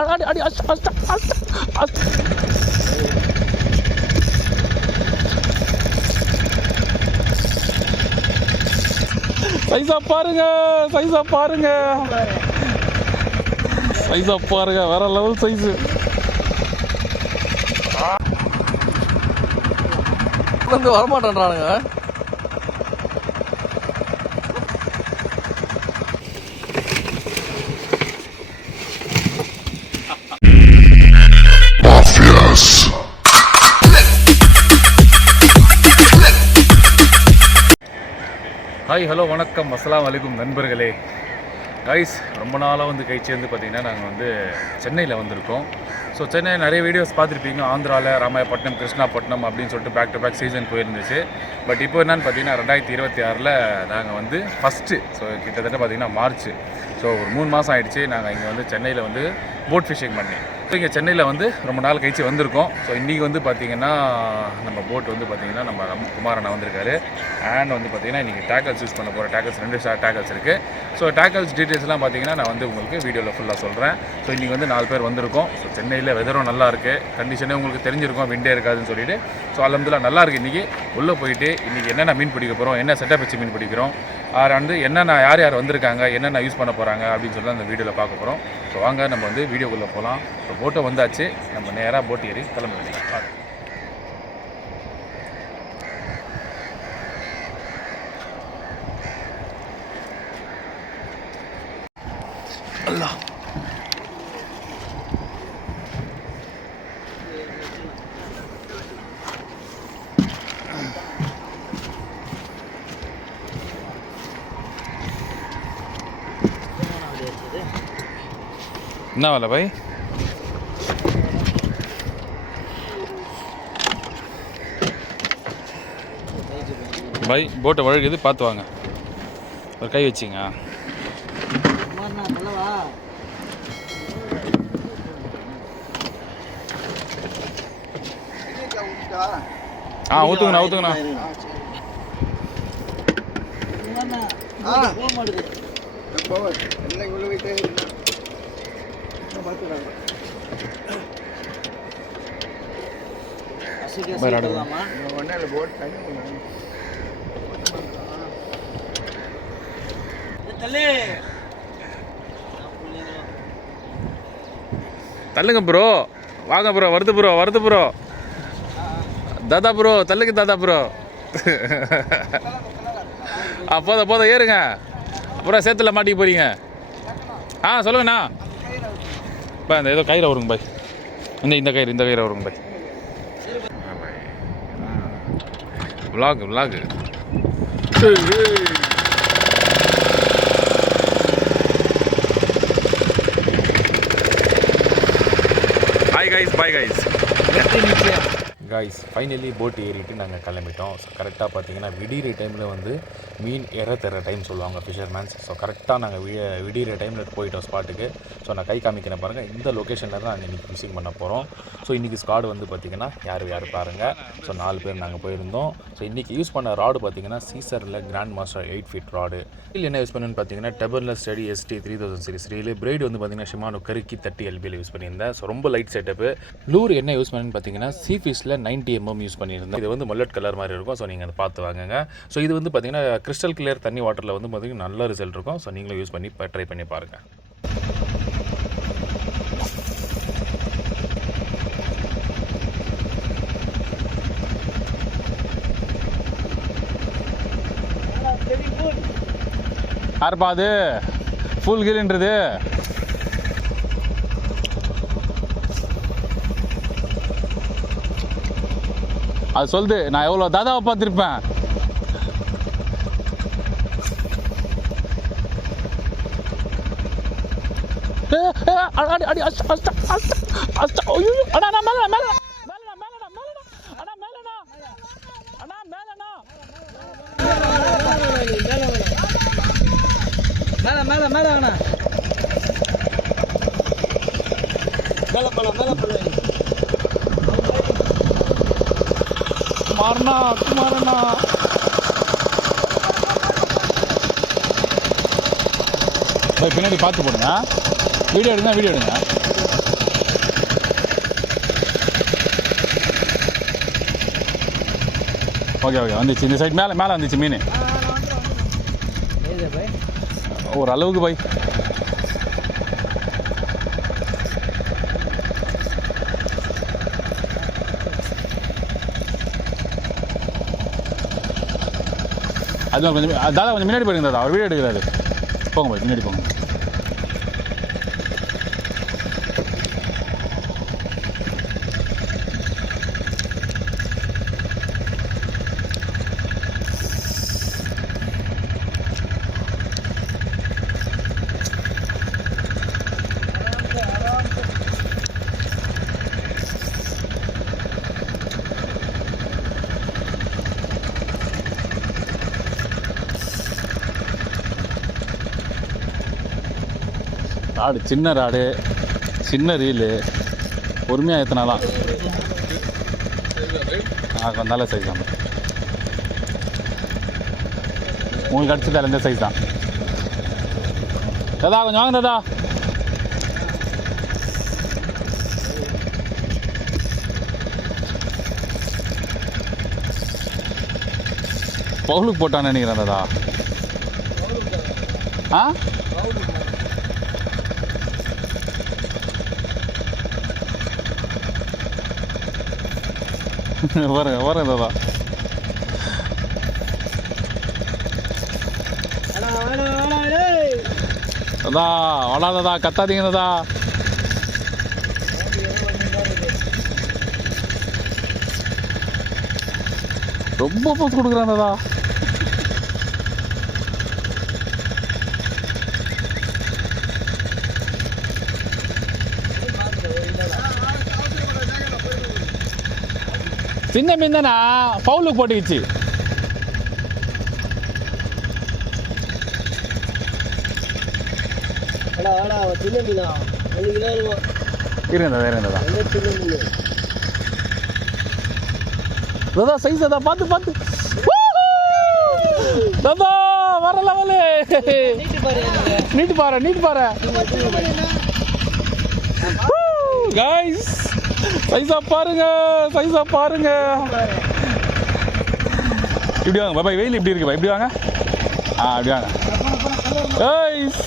அடி அடி சைஸா பாருங்க வேற லெவல் சைஸ். வந்து வரமாட்டேன்றானுங்க. ஹாய் ஹலோ வணக்கம் அஸ்ஸலாமு அலைக்கும் நண்பர்களே. கைஸ், ரொம்ப நாளாக வந்து கழிச்சு பார்த்திங்கன்னா நாங்கள் வந்து சென்னையில் வந்திருக்கோம். ஸோ சென்னை நிறைய வீடியோஸ் பார்த்துருப்பீங்க. ஆந்திராவில் ராமாயப்பட்டினம், கிருஷ்ணாப்பட்டினம் அப்படின்னு சொல்லிட்டு பேக் டு பேக் சீசன் போயிருந்துச்சு. பட் இப்போ என்னென்னு பார்த்தீங்கன்னா 2026 நாங்கள் வந்து ஃபஸ்ட்டு, ஸோ கிட்டத்தட்ட பார்த்திங்கன்னா மார்ச், ஸோ ஒரு 3 மாதம் ஆகிடுச்சு நாங்கள் இங்கே வந்து சென்னையில் வந்து போட் ஃபிஷிங் பண்ணி. ஸோ இங்கே சென்னையில் வந்து ரொம்ப நாள் கழிச்சு வந்திருக்கோம். ஸோ இன்றைக்கி வந்து பார்த்திங்கன்னா நம்ம போட் வந்து பார்த்திங்கன்னா நம்ம குமாரண்ணா வந்திருக்காரு. அண்ட் வந்து பார்த்திங்கன்னா இன்றைக்கி டேக்கல்ஸ் யூஸ் பண்ண போகிற டேக்கல்ஸ் 2 டேக்கல்ஸ் இருக்குது. ஸோ டேக்கல்ஸ் டீட்டெயில்ஸ்லாம் பார்த்திங்கன்னா நான் வந்து உங்களுக்கு வீடியோவில் ஃபுல்லாக சொல்கிறேன். ஸோ இன்றைக்கி வந்து 4 பேர் வந்திருக்கோம். ஸோ சென்னையில் வெதரும் நல்லா இருக்குது, கண்டிஷனே உங்களுக்கு தெரிஞ்சிருக்கும், விண்டே இருக்காதுன்னு சொல்லிட்டு. ஸோ அல்ஹம்துலில்லாஹ் நல்லா இருக்குது. இன்றைக்கி உள்ளே போயிட்டு இன்றைக்கி என்னென்ன மீன் பிடிக்க போகிறோம், என்ன செட்டப் வச்சு மீன் பிடிக்கிறோம், வந்து என்னென்ன யார் வந்திருக்காங்க, என்னென்ன யூஸ் பண்ண போகிறாங்க அப்படின்னு சொல்லி அந்த வீடியோவில் பார்க்க போகிறோம். ஸோ வாங்க நம்ம வந்து வீடியோக்குள்ளே போகலாம். ஸோ போட்டை வந்தாச்சு, நம்ம நேராக போட் ஏறி கிளம்ப வேண்டியது. அல்லாஹ் என்ன வேலை பாய்? பாய் போட்டை வழுகுது, பார்த்து வாங்க, ஒரு கை வச்சிங்க. ஊற்றுங்கண்ணா. தள்ளுங்க ப்ரோ, வாங்க ப்ரோ, வருது ப்ரோ, தாதா ப்ரோ, தள்ளுங்க தாதா ப்ரோ. போதும் ஏறுங்க, அப்புறம் சேத்துல மாட்டிக்க போறீங்க. சொல்லுங்கண்ணா. பா இந்த ஏதோ கயிறு வருங்க பாய், இந்த கயிறு வருங்க பாய். விலாகு பாய் கைஸ், ஃபைனலி போட் ஏறிட்டு நாங்கள் கிளம்பிட்டோம். ஸோ கரெக்டாக பார்த்தீங்கன்னா விடிகிற டைமில் வந்து மீன் தர டைம் சொல்லுவாங்க ஃபிஷர்மேன்ஸ். ஸோ கரெக்டாக நாங்கள் விடிகிற டைமில் போயிட்டோம் ஸ்பாட்டுக்கு. ஸோ நான் கை காமிக்கிறேன் பாருங்கள், இந்த லொக்கேஷனில் தான் நாங்கள் இன்றைக்கி ஃபிஷிங் பண்ண போகிறோம். ஸோ இன்றைக்கி ஸ்குவாட் வந்து பார்த்திங்கன்னா யார் பாருங்கள். ஸோ 4 பேர் நாங்கள் போயிருந்தோம். ஸோ இன்றைக்கி யூஸ் பண்ண ராடு பார்த்திங்கன்னா சீசரில் கிராண்ட் மாஸ்டர் 8 ஃபீட் ராடு. இல்லை என்ன யூஸ் பண்ணுன்னு பார்த்தீங்கன்னா டெபர்ல study ST 3000 series reel. Braid வந்து பார்த்திங்கன்னா ஷிமானோ கருக்கி 30 LBயில் யூஸ் பண்ணியிருந்தேன். ஸோ ரொம்ப லைட் செட்டப்பு. லூர் என்ன யூஸ் பண்ணுன்னு பார்த்தீங்கன்னா சீஃபிஷில் 90 mm யூஸ் பண்ணியிருந்தேன். இது வந்து மல்லட் கலர் மாதிரி இருக்கும். ஸோ நீங்கள் அதை பார்த்து வாங்குங்க. ஸோ இது வந்து பார்த்திங்கன்னா கிறிஸ்டல் கிளியர் தண்ணி வாட்டரில் வந்து பார்த்திங்கன்னா நல்ல ரிசல்ட் இருக்கும். ஸோ நீங்களும் யூஸ் பண்ணி ட்ரை பண்ணி பாருங்கள். யாருப்பா அது ஃபுல் கில்ன்றது? அது சொல்லுது, நான் எவ்வளோ தாதாவை பார்த்துருப்பேன். அடி அடி அண்ணா மேல மேல குமாரண்ணா பின்னாடி பார்த்து போடுங்க. வீடியோ எடுங்க. ஓகே ஓகே வந்துச்சு. இந்த சைடு மேலே மேலே வந்துச்சு மீன். ஒரு அளவுக்கு பை. அது கொஞ்சம் தாதா கொஞ்சம் முன்னாடி போயிருங்க தாதா, அவர் வீடியோ எடுக்கிறாரு. போங்க போய் முன்னாடி போங்க. ராடு சின்ன ராடு, சின்ன ரீலு, பொறுமையாக ஏற்றினாலாம் நல்ல சைஸ் தான். உங்களுக்கு அடிச்சதால் இந்த சைஸ் தான். தாதா கொஞ்சம் வாங்க தாதா. பவுலுக்கு போட்டான்னு நினைக்கிறேன் தாதா. ஆ வரேன் வரேன் தாதா. தாதா வாடா தாதா, கத்தாதீங்க தாதா. ரொம்ப போஸ் கொடுக்குறான் தாதா. சின்ன மீன் தானே, பவுலுக்கு போட்டுக்கிச்சு. சைஸ் தாதா, பார்த்து பார்த்து தாதா, வர லெவலு. நீட்டு பாரு நீட்டு பாரு கைஸ், சைஸா பாருங்க, சைஸா பாருங்க. இப்படி வாங்க பாய், வெயில் இப்படி இருக்கு பாய், இப்படி வாங்க. அப்படி வாங்க கைஸ்.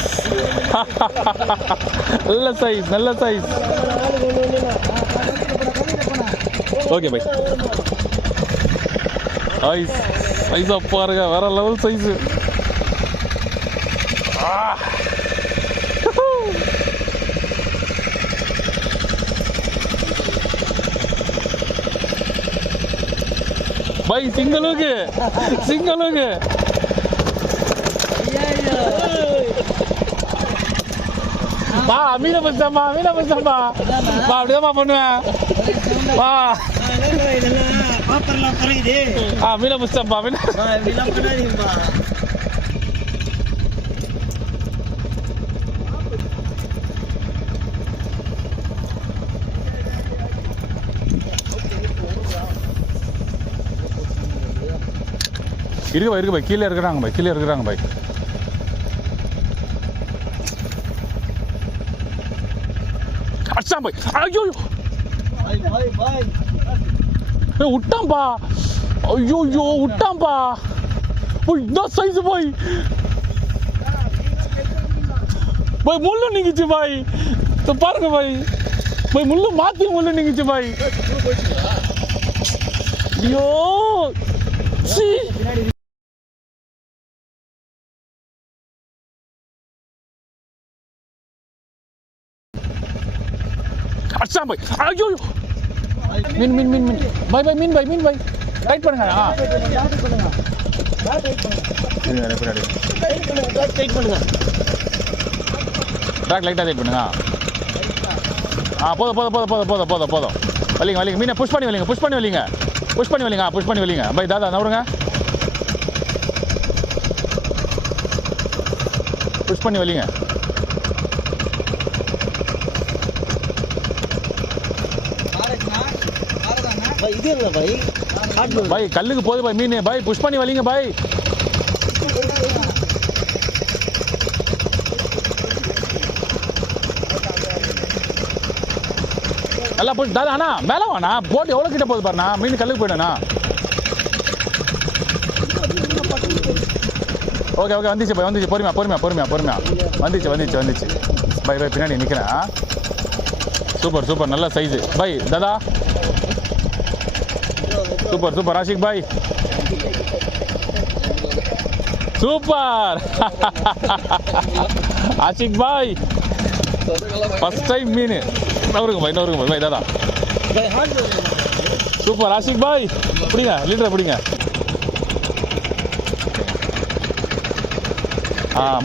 நல்ல சைஸ், நல்ல சைஸ். Okay bye. கைஸ் சைஸா பாருங்க, வேற லெவல் சைஸ். भाई सिंगलोगे सिंगलोगे வா மீன பச்சம்பா, மீன பச்சம்பா. வா அப்படிதான் பண்ணுவேன். வா மீன பச்சம்பா, மீன இருக்கு பாய், இருக்கு பாய், கீழே இருக்கிறாங்க பாய், கீழே இருக்கிறாங்க பாய். அச்சா பாய், ஐயோ விட்டாம்பா, ஐயோ விட்டாம்பா. இந்த சைஸ் பாய், பாய் முள்ளு நீங்கிச்சு பாய். பாருங்க பாய், பாய் முள்ளு மாத்தி முள்ளு நீங்கிச்சு பாய். ஐயோ சி अच्छा भाई, ஐயோ மீன் மீன் மீன் மீன் பாய் பாய், மீன் பாய், மீன் பாய். ரைட் பண்ணுங்க. டைட் பண்ணுங்க, டைட் பண்ணுங்க. ட்ராக் லைட்டா டைட் பண்ணுங்க. போதும் போதும் போதும் போதும் போதும் போதும் போதும். வலிங்க வலிங்க, மீனை புஷ் பண்ணி வலிங்க, புஷ் பண்ணி வலிங்க, புஷ் பண்ணி வலிங்க, புஷ் பண்ணி வலிங்க. பாய் தாதா நவருங்க, புஷ் பண்ணி வலிங்க. பாய் கல்லுக்கு போது பாய் மீன். பாய் புஷ் பண்ணி வலிங்க பாய். நல்லா புஷ் தாதா. அண்ணா மேலே வாண்ணா, போட்டு எவ்வளோ கிட்ட போகுது பாருண்ணா, மீன் கல்லுக்கு போயிடுண்ணா. ஓகே ஓகே வந்துச்சு பாய் வந்துச்சு பொறுமையா வந்துச்சு பை பின்னாடி நிற்கிறேன் சூப்பர் நல்ல சைஸு பை தாதா சூப்பர் ஆஷிக் பாய் சூப்பர் ஆஷிக் பாய் ஃபர்ஸ்ட் டைம் மீன் இன்னொருங்க பாய் தாதா சூப்பர் ஆஷிக் பாய் பிடிங்க லீடரை பிடிங்க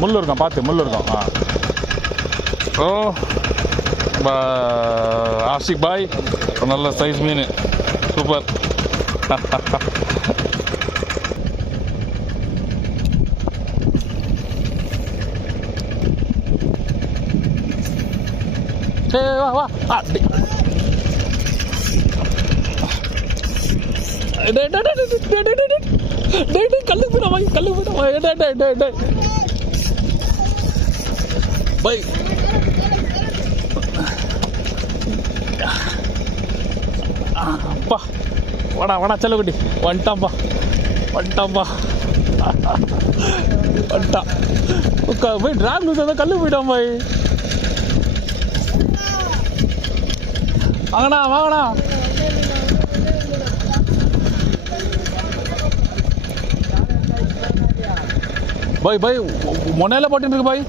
முள் இருக்கும் பார்த்து முள் இருக்கும் ஓ ஆஷிக் பாய் நல்ல சைஸ் மீன் சூப்பர் வா கல்லு போயிடும் பை அப்பா வாடா செல்லக்குட்டி வந்துட்டான் போய் டிராக் லூஸ் தான் கல்லு போயிட்டான் பாய் வாங்கண்ணா பாய் முனையில போட்டு இருக்கு பாய்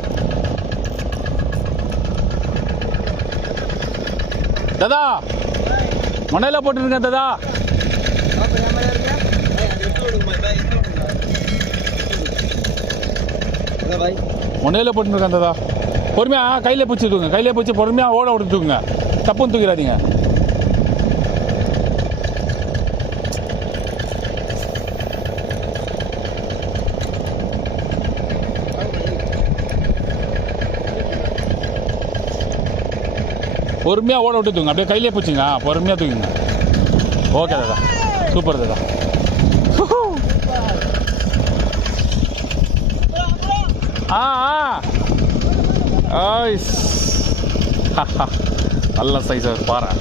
தாதா முனையில போட்டுருக்கேன் தாதா முனையில போட்டுருக்கேன் தாதா பொறுமையா கையில பிடிச்சி பொறுமையா ஓட விட்டுங்க தப்புன்னு தூக்கிறாதீங்க பொறுமையாக ஓட விட்டு தூங்க அப்படியே கையிலே பிடிச்சிங்க பொறுமையாக தூக்குங்க ஓகே தாதா சூப்பர் தாதா நல்ல சைஸ் பாரு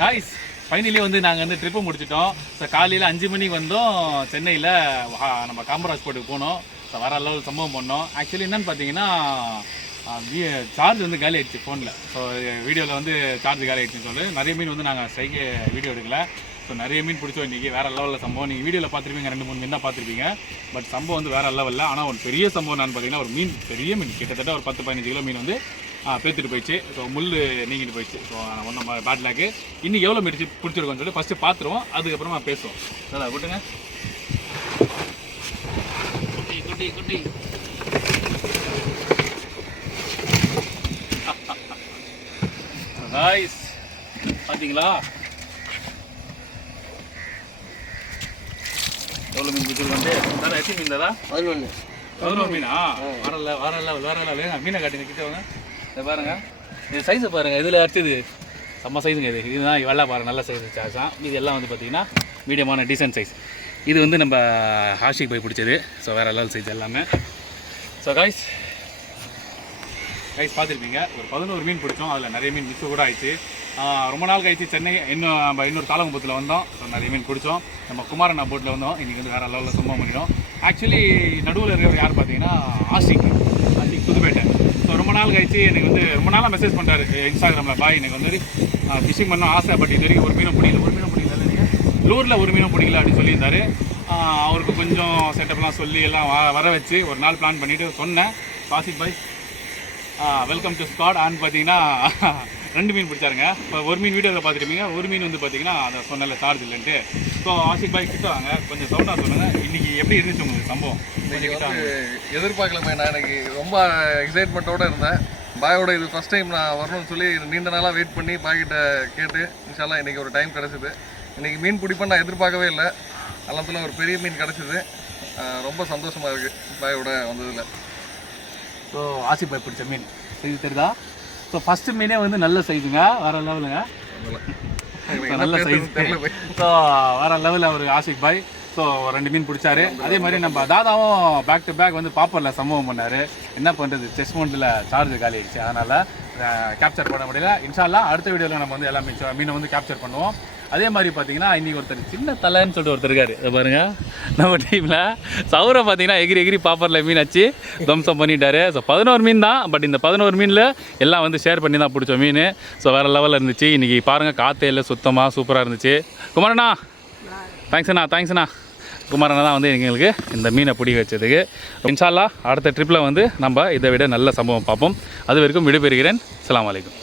காய்ஸ் ஃபைனலி வந்து நாங்கள் வந்து ட்ரிப்பு முடிச்சிட்டோம். ஸோ காலையில் 5 மணிக்கு வந்தோம் சென்னையில் நம்ம காமராஜ் போட்டுக்கு போனோம். ஸோ வர அளவு சம்பவம் பண்ணோம். ஆக்சுவலி என்னென்னு பார்த்தீங்கன்னா சார்ஜ் வந்து காலி ஆகிடுச்சு ஃபோனில். ஸோ வீடியோவில் வந்து சார்ஜ் காலி ஆகிடுச்சுன்னு சொல்லி நிறைய மீன் வந்து நாங்கள் ஸ்ட்ரைக்கு வீடியோ எடுக்கல. ஸோ நிறைய மீன் பிடிச்சோம் இன்றைக்கி. வேறு லெவலில் சம்பவம் நீங்கள் வீடியோவில் பார்த்துருப்பீங்க, 2-3 மீன் தான் பார்த்துருப்பீங்க. பட் சம்பவம் வந்து வேறு லெவலில். ஆனால் ஒரு பெரிய சம்பவம் நான் பார்த்தீங்கன்னா ஒரு மீன், பெரிய மீன் கிட்டத்தட்ட ஒரு 10-15 கிலோ மீன் வந்து பேத்துட்டு போயிடுச்சு. ஸோ முள் நீங்கிட்டு போயிடுச்சு. ஸோ ஒன்றும் பேட் லாக்கு. இன்றைக்கி எவ்வளோ மீன் பிடிச்சிருக்கோன்னு சொல்லி ஃபஸ்ட்டு பார்த்துருவோம், அதுக்கப்புறமா பேசுவோம். சார் விட்டுங்க குட்டி குட்டி காய்ஸ் பார்த்தீங்களா எவ்வளோ மீன் பிடிச்சிருக்கோம் சார்? எத்தனை மீன் தாரா? 11 மீனா? வரல வேங்க மீனை காட்டுங்க கிட்ட வாங்க. இதை பாருங்கள், இது சைஸை பாருங்கள். இதில் அடுத்தது செம்ம சைஸுங்க. இதுதான் வெள்ளை பாருங்கள், நல்ல சைஸ் சார்ஜ் தான். இது எல்லாம் வந்து பார்த்திங்கன்னா மீடியமான டீசன்ட் சைஸ். இது வந்து நம்ம ஆஷிக் போய் பிடிச்சது. ஸோ வேறு லெவல் சைஸ் எல்லாமே. ஸோ கைஸ் பார்த்துருப்பீங்க, ஒரு 11 மீன் பிடிச்சோம். அதில் நிறைய மீன் மிஸ் கூட ஆயிடுச்சு. ரொம்ப நாள் கழிச்சு சென்னை நம்ம இன்னொரு தாளங்குப்பத்தில் வந்தோம். ஸோ நிறைய மீன் பிடிச்சோம். நம்ம குமாரண்ணா போட்டில் வந்தோம். இன்றைக்கி வந்து வேறு லெவலில் சம்பவம் பண்ணிடும். ஆக்சுவலி நடுவில் இருக்கிறவர் யார் பார்த்தீங்கன்னா ஆஷிக் புதுப்பேட்டை. ஸோ ரொம்ப நாள் கழிச்சு எனக்கு வந்து ரொம்ப நாளாக மெசேஜ் பண்ணுறாரு இன்ஸ்டாகிராமில். பாய் எனக்கு வந்து ஃபிஷிங் பண்ண ஆசை, பட் இது வரைக்கும் ஒரு மீனும் பிடிக்கல நீங்கள் லூரில் ஒரு மீனும் பிடிக்கல அப்படின்னு சொல்லியிருந்தாரு. அவருக்கு கொஞ்சம் செட்டப்லாம் சொல்லி எல்லாம் வர வச்சு ஒரு நாள் பிளான் பண்ணிவிட்டு சொன்னேன். Ashiq bye welcome to squad. ஆன்னு பார்த்தீங்கன்னா 2 மீன் பிடிச்சாருங்க. இப்போ ஒரு மீன் வீடியோவில் பார்த்துருப்பீங்க. ஒரு மீன் வந்து பார்த்தீங்கன்னா அதை சொன்னல சார்ஜ் இல்லைன்ட்டு. ஸோ ஆஷிக் பாய் கிட்ட வாங்க, கொஞ்சம் சவுண்டாக சொல்லுங்கள். இன்றைக்கி எப்படி இருந்துச்சு உங்களுக்கு சம்பவம்? எதிர்பார்க்கலாமே. நான் எனக்கு ரொம்ப எக்ஸைட்மெண்ட்டோடு இருந்தேன். பாயோட இது ஃபஸ்ட் டைம் நான் வரணும்னு சொல்லி நீண்ட நாளாக வெயிட் பண்ணி பாய்கிட்ட கேட்டு இன்ஷால்லா இன்றைக்கி ஒரு டைம் கிடச்சிது. இன்றைக்கி மீன் பிடிப்பேன் நான் எதிர்பார்க்கவே இல்லை. அல்லத்தில் ஒரு பெரிய மீன் கிடச்சிது. ரொம்ப சந்தோஷமாக இருக்குது பாயோட வந்ததில். ஸோ ஆஷிக் பாய் பிடிச்ச மீன் இது தெரியுதா? ஸோ ஃபஸ்ட்டு மீனே வந்து நல்ல சைஸுங்க, வேறு லெவலுங்க, நல்ல சைஸ். ஸோ வேறு லெவலில் அவர் ஆஷிக் பாய். ஸோ 2 மீன் பிடிச்சாரு. அதே மாதிரி நம்ம தாதாவும் பேக் டு பேக் வந்து பாப்பரில் சம்பவம் பண்ணார். என்ன பண்ணுறது, செஸ் மவுண்டில் சார்ஜ் காலி ஆயிடுச்சு, அதனால் கேப்சர் பண்ண முடியல. இன்ஷால்லா அடுத்த வீடியோவில் நம்ம வந்து எல்லா மீனை வந்து கேப்சர் பண்ணுவோம். அதே மாதிரி பார்த்தீங்கன்னா இன்றைக்கி ஒருத்தர் சின்ன தலைன்னு சொல்லிட்டு ஒருத்தர் இருக்கார். இதை பாருங்கள், நம்ம டீமில் சௌரை பார்த்தீங்கன்னா எகிரி பாப்பரில் மீன் வச்சு தம்சம் பண்ணிட்டாரு. ஸோ 11 மீன் தான், பட் இந்த 11 மீனில் எல்லாம் வந்து ஷேர் பண்ணி தான் பிடிச்ச மீன். ஸோ வேறு லெவலில் இருந்துச்சு. இன்றைக்கி பாருங்கள், காற்றே இல்லை, சுத்தமாக சூப்பராக இருந்துச்சு. குமாரண்ணா தேங்க்ஸ்ண்ணா. குமாரண்ணா தான் வந்து எங்களுக்கு இந்த மீனை பிடிக்க வச்சதுக்கு. இன்ஷா அல்லாஹ் அடுத்த ட்ரிப்பில் வந்து நம்ம இதை விட நல்ல சம்பவம் பார்ப்போம். அது வரைக்கும் விடைபெறுகிறேன். அஸ்ஸலாமு அலைக்கும்.